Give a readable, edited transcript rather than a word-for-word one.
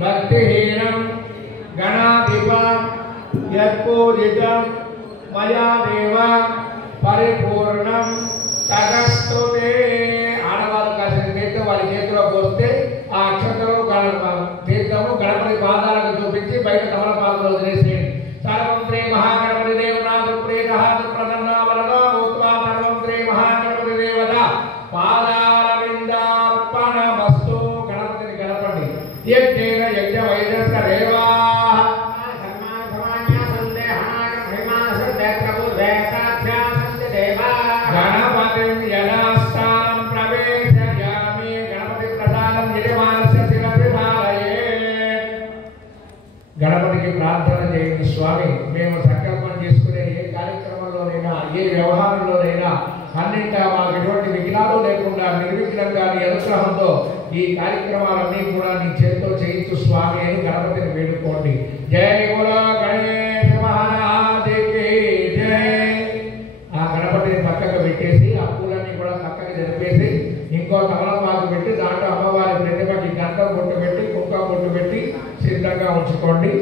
భక్తిహీనం గణాధిప యత్పూజితం మయా దేవ పరిపూర్ణం తగస్తుతే. ఆడవారు కాసిన తీర్థం వారి చేతిలో పోస్తే ఆ అక్షతలు తీర్థము గణపతి పాదాలకు చూపించి బయట తమలపాకులో వదిలేసేయండి. సర్వం శ్రీ మహాగణపతి దేవనాథ ప్రేత ప్రసన్న వరదా భూత్వా సర్వం శ్రీ మహాగణపతి దేవత పాదారవిందార్పణమస్తు. గణపతిని గణపతి యజ్ఞేన యజ్ఞ వైదస్క దేవా గణపతిం యథాస్థానం ప్రవేశయామి. గణపతి ప్రసాదం యజమానస్య శిరసి ధారయేత్. గణపతికి ప్రార్థన చేయండి. స్వామి, మేము సంకల్పం చేసుకునే ఏ కార్యక్రమంలోనైనా ఏ వ్యవహారంలోనైనా అన్నింటా మాకు ఎటువంటి విఘ్నాలు లేకుండా నిర్విఘ్నంగా నీ అనుగ్రహంతో ఈ కార్యక్రమాలన్నీ కూడా నీ చేతితో చేయించు స్వామి అని గణపతిని వేడుకోండి. జై బోలో గణేశ మహారాజుకి జై. ఆ గణపతిని పక్కకు పెట్టేసి ఆ పూలన్నీ కూడా పక్కకి జరిపేసి ఇంకో తమలపాకు పెట్టి దాంట్లో అమ్మవారి ప్రతిమకి గంధం బొట్టు పెట్టి కుంకుమ బొట్టు పెట్టి సిద్ధంగా ఉంచుకోండి.